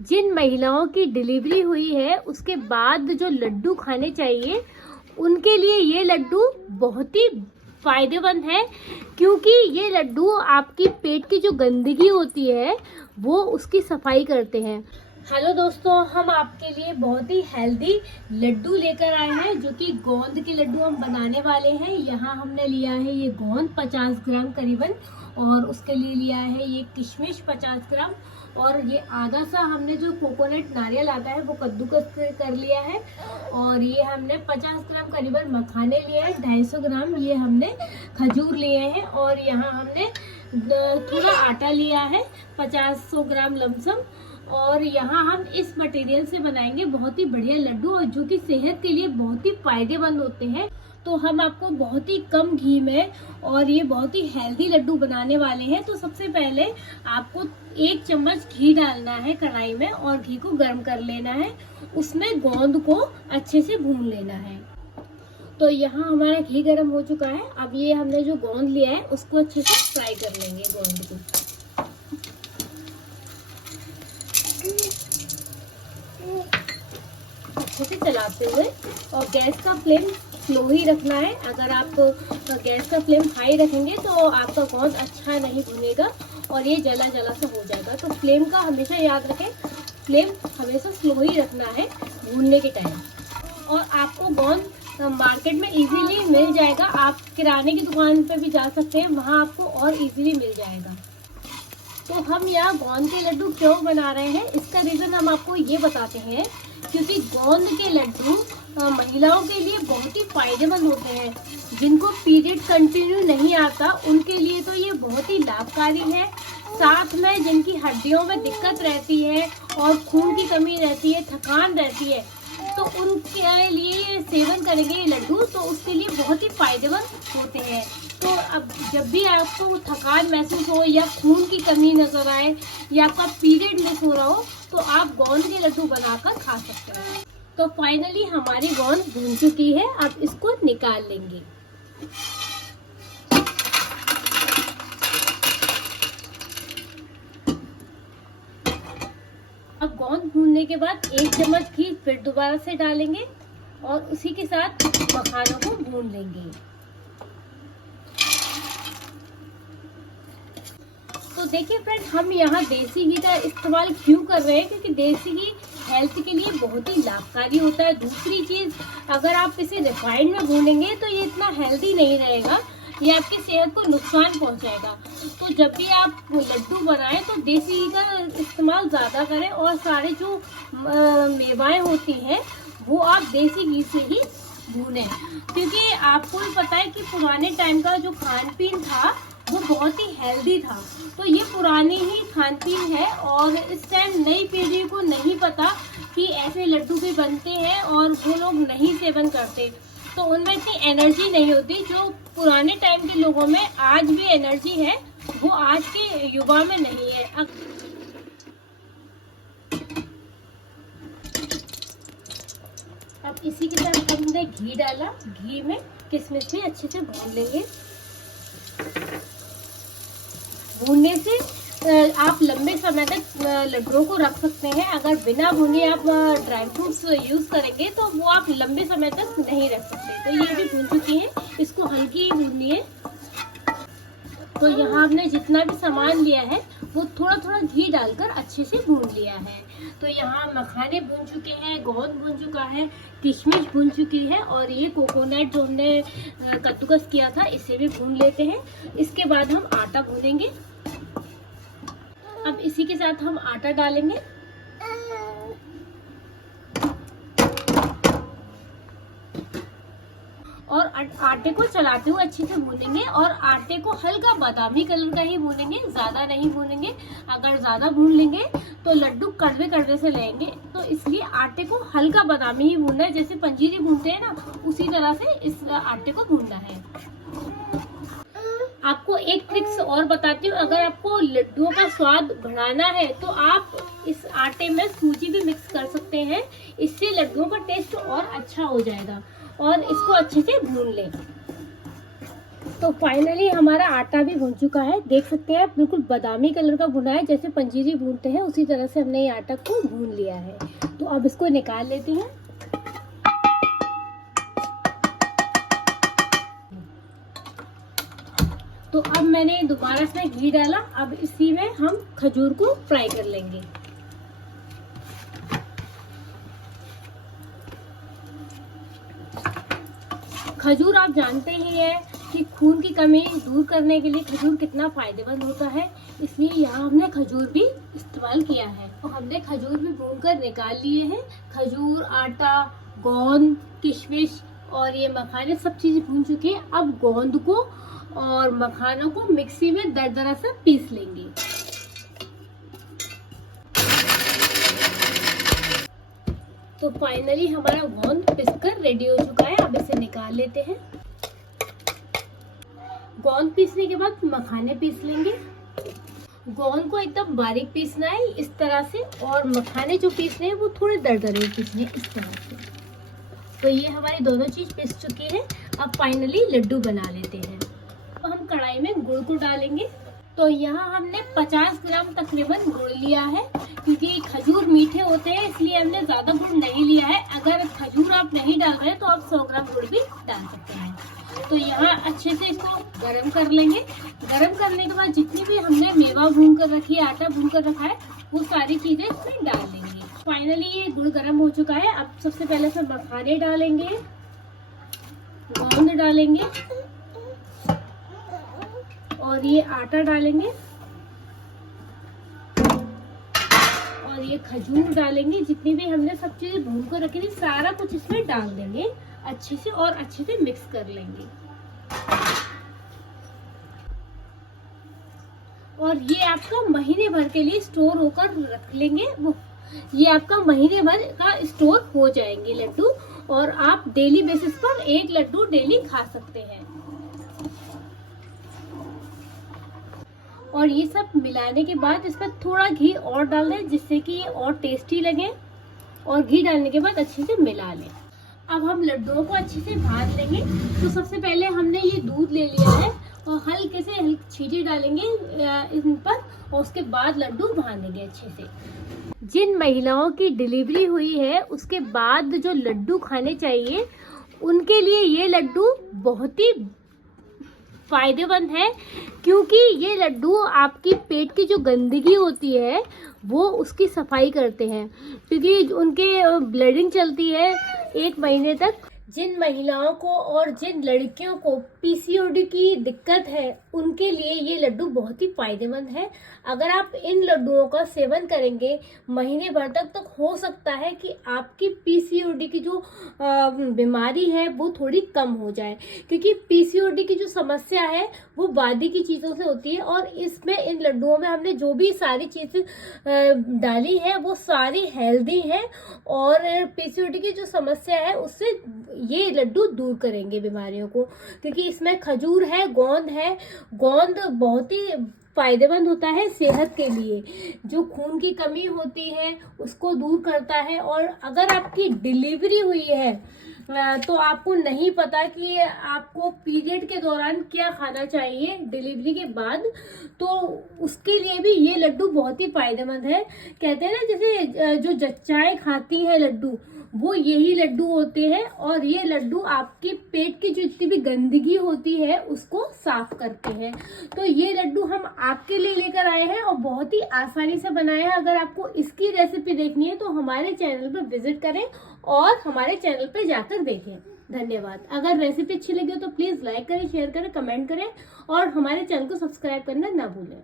जिन महिलाओं की डिलीवरी हुई है उसके बाद जो लड्डू खाने चाहिए उनके लिए ये लड्डू बहुत ही फायदेमंद है, क्योंकि ये लड्डू आपकी पेट की जो गंदगी होती है वो उसकी सफाई करते हैं। हेलो दोस्तों, हम आपके लिए बहुत ही हेल्दी लड्डू लेकर आए हैं, जो कि गोंद के लड्डू हम बनाने वाले हैं। यहाँ हमने लिया है ये गोंद 50 ग्राम करीबन, और उसके लिए लिया है ये किशमिश 50 ग्राम, और ये आधा सा हमने जो कोकोनट नारियल आता है वो कद्दूकस कर लिया है, और ये हमने 50 ग्राम करीबन मखाने लिए हैं, 250 ग्राम ये हमने खजूर लिए हैं, और यहाँ हमने थोड़ा आटा लिया है 50-100 ग्राम लमसम। और यहाँ हम इस मटेरियल से बनाएंगे बहुत ही बढ़िया लड्डू, और जो कि सेहत के लिए बहुत ही फायदेमंद होते हैं। तो हम आपको बहुत ही कम घी में और ये बहुत ही हेल्दी लड्डू बनाने वाले हैं। तो सबसे पहले आपको 1 चम्मच घी डालना है कढ़ाई में, और घी को गर्म कर लेना है। उसमें गोंद को अच्छे से भून लेना है। तो यहाँ हमारा घी गर्म हो चुका है। अब ये हमने जो गोंद लिया है उसको अच्छे से फ्राई कर लेंगे गोंद को। अच्छे से चलाते हुए, और गैस का फ्लेम स्लो ही रखना है। अगर आप गैस का फ्लेम हाई रखेंगे तो आपका गोंद अच्छा नहीं भुनेगा और ये जला जला सा हो जाएगा। तो फ्लेम का हमेशा याद रखें, फ्लेम हमेशा स्लो ही रखना है भूनने के टाइम। और आपको गोंद मार्केट में इजीली मिल जाएगा। आप किराने की दुकान पे भी जा सकते हैं, वहाँ आपको और इजीली मिल जाएगा। तो हम यहाँ गोंद के लड्डू क्यों बना रहे हैं, इसका रीज़न हम आपको ये बताते हैं, क्योंकि गोंद के लड्डू महिलाओं के लिए बहुत ही फायदेमंद होते हैं। जिनको पीरियड कंटिन्यू नहीं आता उनके लिए तो ये बहुत ही लाभकारी है। साथ में जिनकी हड्डियों में दिक्कत रहती है और खून की कमी रहती है, थकान रहती है, तो उनके लिए ये सेवन करेंगे ये लड्डू, तो उसके लिए बहुत ही फायदेमंद होते हैं। तो अब जब भी आपको थकान महसूस हो या खून की कमी नजर आए या आपका पीरियड मिस हो रहा हो, तो आप गोंद के लड्डू बनाकर खा सकते हैं। तो फाइनली हमारी गोंद भून चुकी है, अब इसको निकाल लेंगे। अब गोंद भूनने के बाद 1 चम्मच घी फिर दोबारा से डालेंगे, और उसी के साथ मखानों को भून लेंगे। तो देखिए फ्रेंड, हम यहाँ देसी घी का इस्तेमाल क्यों कर रहे हैं, क्योंकि देसी घी हेल्थ के लिए बहुत ही लाभकारी होता है। दूसरी चीज, अगर आप इसे रिफाइंड में भूनेंगे तो ये इतना हेल्दी नहीं रहेगा, ये आपकी सेहत को नुकसान पहुंचाएगा। तो जब भी आप लड्डू बनाएं तो देसी घी का इस्तेमाल ज़्यादा करें, और सारे जो मेवाएं होती हैं वो आप देसी घी से ही भूनें। क्योंकि आपको भी पता है कि पुराने टाइम का जो खान पीन था वो बहुत ही हेल्दी था। तो ये पुरानी ही खान पीन है, और इस टाइम नई पीढ़ी को नहीं पता कि ऐसे लड्डू भी बनते हैं, और वो लोग नहीं सेवन करते, तो उनमें इतनी एनर्जी नहीं होती। जो पुराने टाइम के लोगों में आज भी एनर्जी है, वो आज के युवा में नहीं है। अब इसी के साथ हमने घी डाला, घी में किशमिश भी अच्छे से भून लेंगे। भूनने से आप लंबे समय तक लड्डुओं को रख सकते हैं। अगर बिना भुने आप ड्राई फ्रूट्स यूज करेंगे तो वो आप लंबे समय तक नहीं रख सकते। तो ये भी भून चुकी है, इसको हल्की ही भूननी है। तो यहाँ हमने जितना भी सामान लिया है वो थोड़ा थोड़ा घी डालकर अच्छे से भून लिया है। तो यहाँ मखाने भून चुके हैं, गोंद भून चुका है, किशमिश भून चुकी है, और ये कोकोनट जो हमने कद्दूकस किया था इसे भी भून लेते हैं। इसके बाद हम आटा भूनेंगे। अब इसी के साथ हम आटा डालेंगे, और आटे को चलाते हुए अच्छे से भूनेंगे, और आटे को हल्का बादामी कलर का ही भूनेंगे, ज्यादा नहीं भूनेंगे। अगर ज्यादा भून लेंगे तो लड्डू कड़वे कड़वे से लगेंगे, तो इसलिए आटे को हल्का बादामी ही भूनना है। जैसे पंजीरी भूनते हैं ना, उसी तरह से इस आटे को भूनना है। आपको एक ट्रिक्स और बताती हूँ, अगर आपको लड्डुओं का स्वाद बढ़ाना है तो आप इस आटे में सूजी भी मिक्स कर सकते हैं। इससे लड्डुओं का टेस्ट और अच्छा हो जाएगा। और इसको अच्छे से भून लें। तो फाइनली हमारा आटा भी भून चुका है, देख सकते हैं बिल्कुल बादामी कलर का भुना है, जैसे पंजीरी भूनते हैं उसी तरह से हमने ये आटा को भून लिया है। तो अब इसको निकाल लेते हैं। तो अब मैंने दोबारा से घी डाला, अब इसी में हम खजूर को फ्राई कर लेंगे। खजूर आप जानते ही हैं कि खून की कमी दूर करने के लिए खजूर कितना फायदेमंद होता है, इसलिए यहाँ हमने खजूर भी इस्तेमाल किया है। तो हमने खजूर भी भूनकर निकाल लिए हैं। खजूर, आटा, गोंद, किशमिश और ये मखाने सब चीज़ें भून चुकी हैं। अब गोंद को और मखानों को मिक्सी में दरदरा सा पीस लेंगे। तो फाइनली हमारा गोंद पिसकर रेडी हो चुका है, अब इसे निकाल लेते हैं। गोंद पीसने के बाद मखाने पीस लेंगे। गोंद को एकदम बारीक पीसना है इस तरह से, और मखाने जो पीसने हैं वो थोड़े दरदरे पीसने हैं इस तरह से। तो ये हमारी दोनों चीज पिस चुकी है। अब फाइनली लड्डू बना लेते हैं। तो हम कढ़ाई में गुड़ को डालेंगे। तो यहाँ हमने 50 ग्राम तकरीबन गुड़ लिया है, क्योंकि खजूर मीठे होते हैं इसलिए हमने ज्यादा गुड़ नहीं लिया है। अगर खजूर आप नहीं डाल रहे तो आप 100 ग्राम गुड़ भी डाल सकते हैं। तो यहाँ अच्छे से इसको गरम कर लेंगे। गरम करने के बाद जितनी भी हमने मेवा भून कर रखी है, आटा भून कर रखा है, वो सारी चीजें इसमें डाल देंगे। फाइनली ये गुड़ गरम हो चुका है। अब सबसे पहले से मखाने डालेंगे, गोंद डालेंगे और ये आटा डालेंगे और ये खजूर डालेंगे। जितनी भी हमने सब चीजें भून कर रखी थी सारा कुछ इसमें डाल देंगे अच्छे से, और अच्छे से मिक्स कर लेंगे। और ये आपका महीने भर के लिए स्टोर होकर रख लेंगे। वो ये आपका महीने भर का स्टोर हो जाएंगे लड्डू, और आप डेली बेसिस पर एक लड्डू डेली खा सकते हैं। और ये सब मिलाने के बाद इसमें थोड़ा घी और डाल दें, जिससे कि ये और टेस्टी लगे, और घी डालने के बाद अच्छे से मिला लें। अब हम लड्डुओं को अच्छे से भाज लेंगे। तो सबसे पहले हमने ये दूध ले लिया है और हल्के से छींटे डालेंगे इन पर, और उसके बाद लड्डू भानेंगे अच्छे से। जिन महिलाओं की डिलीवरी हुई है उसके बाद जो लड्डू खाने चाहिए, उनके लिए ये लड्डू बहुत ही फायदेमंद है, क्योंकि ये लड्डू आपकी पेट की जो गंदगी होती है वो उसकी सफाई करते हैं, क्योंकि उनके ब्लीडिंग चलती है 1 महीने तक। जिन महिलाओं को और जिन लड़कियों को पीसीओडी की दिक्कत है, उनके लिए ये लड्डू बहुत ही फायदेमंद है। अगर आप इन लड्डुओं का सेवन करेंगे महीने भर तक, तो हो सकता है कि आपकी पीसीओडी की जो बीमारी है वो थोड़ी कम हो जाए, क्योंकि पीसीओडी की जो समस्या है वो बादी की चीज़ों से होती है। और इसमें इन लड्डुओं में हमने जो भी सारी चीज़ें डाली है वो सारी हेल्दी है, और पीसीओडी की जो समस्या है उससे ये लड्डू दूर करेंगे बीमारियों को। क्योंकि इसमें खजूर है, गोंद है। गोंद बहुत ही फायदेमंद होता है सेहत के लिए, जो खून की कमी होती है उसको दूर करता है। और अगर आपकी डिलीवरी हुई है तो आपको नहीं पता कि आपको पीरियड के दौरान क्या खाना चाहिए डिलीवरी के बाद, तो उसके लिए भी ये लड्डू बहुत ही फायदेमंद है। कहते हैं ना, जैसे जो जच्चाएं खाती हैं लड्डू, वो यही लड्डू होते हैं। और ये लड्डू आपके पेट की जो जितनी भी गंदगी होती है उसको साफ करते हैं। तो ये लड्डू हम आपके लिए लेकर आए हैं और बहुत ही आसानी से बनाया है। अगर आपको इसकी रेसिपी देखनी है तो हमारे चैनल पर विजिट करें और हमारे चैनल पर जाकर देखें। धन्यवाद। अगर रेसिपी अच्छी लगी हो तो प्लीज़ लाइक करें, शेयर करें, कमेंट करें और हमारे चैनल को सब्सक्राइब करना ना भूलें।